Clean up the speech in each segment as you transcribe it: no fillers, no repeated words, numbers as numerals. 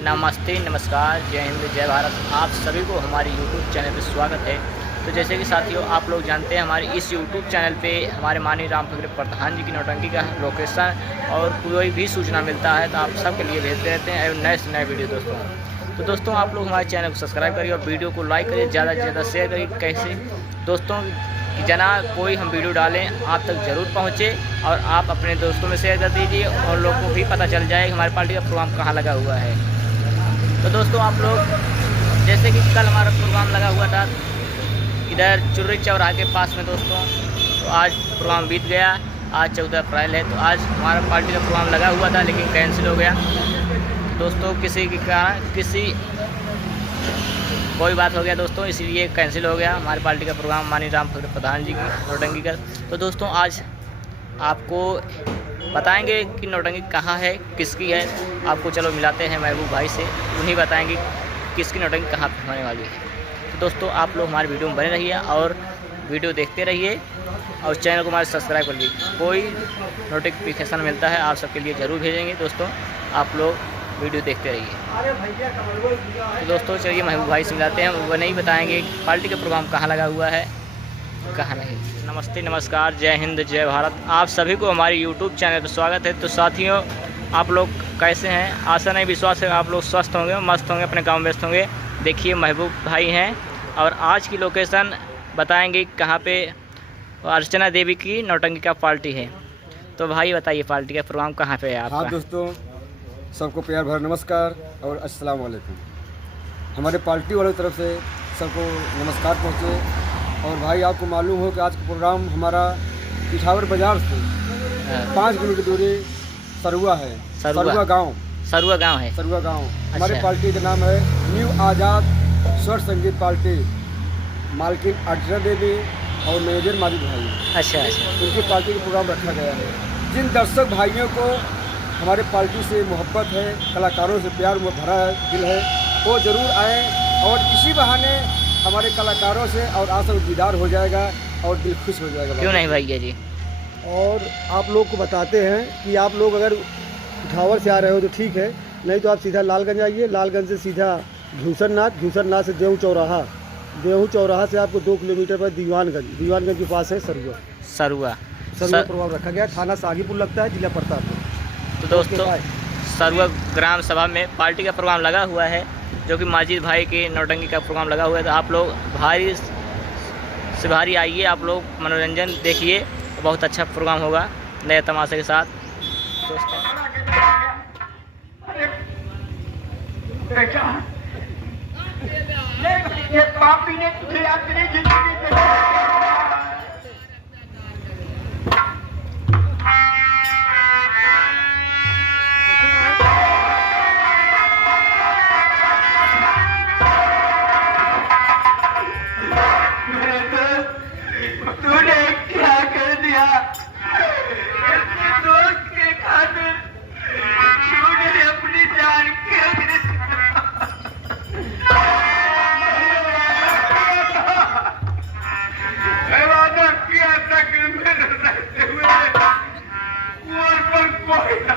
नमस्ते, नमस्कार, जय हिंद, जय भारत। आप सभी को हमारे यूट्यूब चैनल पर स्वागत है। तो जैसे कि साथियों आप लोग जानते हैं, हमारे इस यूट्यूब चैनल पे हमारे माननीय राम फकीर प्रधान जी की नौटंकी का लोकेशन और कोई भी सूचना मिलता है तो आप सबके लिए भेजते रहते हैं नए से नए वीडियो दोस्तों। तो दोस्तों आप लोग हमारे चैनल को सब्सक्राइब करिए और वीडियो को लाइक करिए, ज़्यादा से ज़्यादा शेयर करिए। कैसे दोस्तों कि जना कोई हम वीडियो डालें आप तक ज़रूर पहुँचे और आप अपने दोस्तों में शेयर कर दीजिए और लोगों को भी पता चल जाए हमारी पार्टी का प्रोग्राम कहाँ लगा हुआ है। तो दोस्तों आप लोग जैसे कि कल हमारा प्रोग्राम लगा हुआ था इधर चुर्री चौराहे के पास में दोस्तों, तो आज प्रोग्राम बीत गया। आज 14 अप्रैल है, तो आज हमारा पार्टी का प्रोग्राम लगा हुआ था लेकिन कैंसिल हो गया दोस्तों। किसी के कारण कोई बात हो गया दोस्तों, इसीलिए कैंसिल हो गया हमारी पार्टी का प्रोग्राम माननीय राम फकीर प्रधान जी की नौटंकी का। तो दोस्तों आज आपको बताएंगे कि नौटंकी कहाँ है, किसकी है। आपको चलो मिलाते हैं महबूब भाई से, उन्हीं बताएंगे किसकी नौटंकी कहाँ पर होने वाली है। तो दोस्तों आप लोग हमारे वीडियो में बने रहिए और वीडियो देखते रहिए और चैनल को हमारे सब्सक्राइब कर लीजिए। कोई नोटिफिकेशन मिलता है आप सबके लिए ज़रूर भेजेंगे दोस्तों, आप लोग वीडियो देखते रहिए। तो दोस्तों चलिए महबूब भाई से मिलाते हैं, वो नहीं बताएंगे पार्टी का प्रोग्राम कहाँ लगा हुआ है कहाँ नहीं। नमस्ते, नमस्कार, जय हिंद, जय भारत। आप सभी को हमारे यूट्यूब चैनल पर स्वागत है। तो साथियों आप लोग कैसे हैं? आशा नहीं विश्वास है आप लोग स्वस्थ होंगे, मस्त होंगे, अपने काम में व्यस्त होंगे। देखिए महबूब भाई हैं और आज की लोकेशन बताएंगे कहाँ पे अर्चना देवी की नौटंकी का पार्टी है। तो भाई बताइए पार्टी का प्रोग्राम कहाँ पे है आपका? हाँ दोस्तों, सबको प्यार भरा नमस्कार और अस्सलाम वालेकुम। हमारे पार्टी वालों की तरफ से सबको नमस्कार पहुँचे। और भाई आपको मालूम हो कि आज का प्रोग्राम हमारा पिछावर बाजार से 5 किलोमीटर दूरी सरुआ है। सरुआ गाँव है। सरुआ गाँव हमारे पार्टी का नाम है न्यू आज़ाद स्वर संगीत पार्टी। मालकिन अर्चना देवी और मैनेजर माजिद भाई। अच्छा। उनकी पार्टी का प्रोग्राम रखा गया है। जिन दर्शक भाइयों को हमारे पार्टी से मोहब्बत है, कलाकारों से प्यार भरा दिल है, वो ज़रूर आएँ और इसी बहाने हमारे कलाकारों से और आशा दीदार हो जाएगा और दिल खुश हो जाएगा। क्यों नहीं भैया जी। और आप लोग को बताते हैं कि आप लोग अगर उठावर से आ रहे हो तो ठीक है, नहीं तो आप सीधा लालगंज आइए। लालगंज से सीधा घूसरनाथ से देहू चौराहा से आपको 2 किलोमीटर पर दीवानगंज के पास है सरुआ प्रोग्राम रखा गया। थाना सागीपुर लगता है, जिला प्रतापपुर। तो दोस्तों सरुआ ग्राम सभा में पार्टी का प्रोग्राम लगा हुआ है, जो कि माजिद भाई की नौटंकी का प्रोग्राम लगा हुआ है। तो आप लोग भारी से भारी आइए, आप लोग मनोरंजन देखिए, बहुत अच्छा प्रोग्राम होगा नए तमाशे के साथ दोस्तों। ये पापी ने तुझे अपनी जिंदगी तूने क्या कर दिया? दोस्त के खातिर तूने अपनी जान क्यों दे दी? मैं वादा किया था कि मेरे रहते हुए कुआं पर कोई न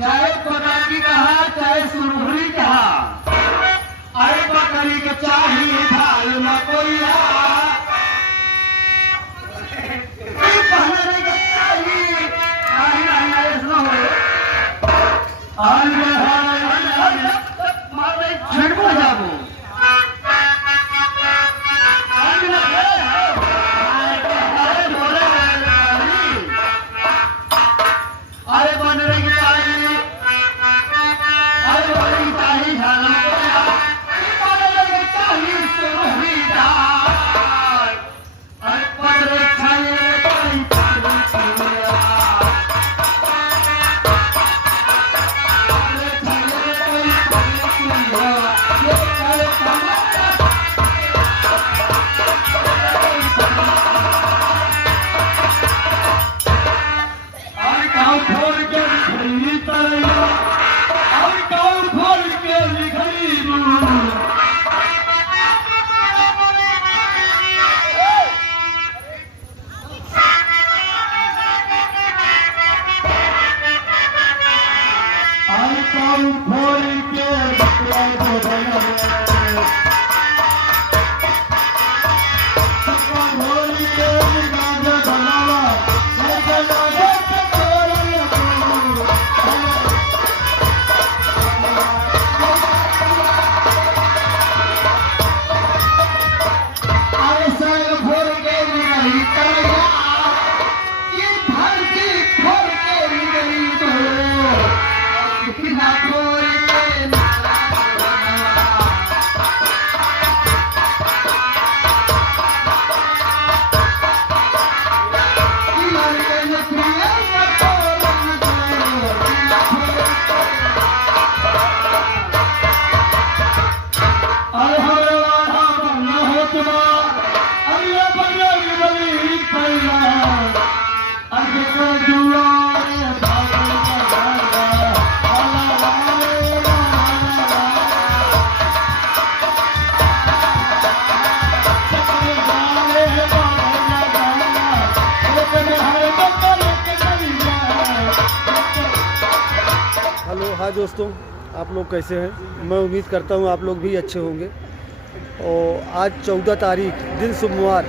चाहे पटाखी कहा चाहे सुरहुरी कहा, अरे बकरी के चाहिए ढाल न कोई पहनने के चाहिए ऐसा हो जाबू अरे बन रही चाहिए, अरे बड़ी चाहिए झाला चाहिए सुरही डाल, अरे पर चाहिए बड़ी चाहिए हेलो हाय दोस्तों, आप लोग कैसे हैं? मैं उम्मीद करता हूं आप लोग भी अच्छे होंगे। और आज 14 तारीख दिन सोमवार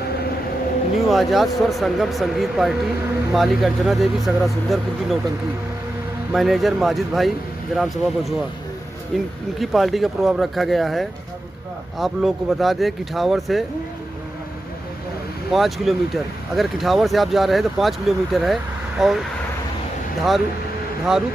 न्यू आज़ाद स्वर संगम संगीत पार्टी मालिक अर्चना देवी सगरा सुंदरपुर की नौटंकी, मैनेजर माजिद भाई ग्राम सभा बझुआ, इनकी पार्टी का प्रोग्राम रखा गया है। आप लोग को बता दें किठावर से 5 किलोमीटर, अगर किठावर से आप जा रहे हैं तो 5 किलोमीटर है, और धारू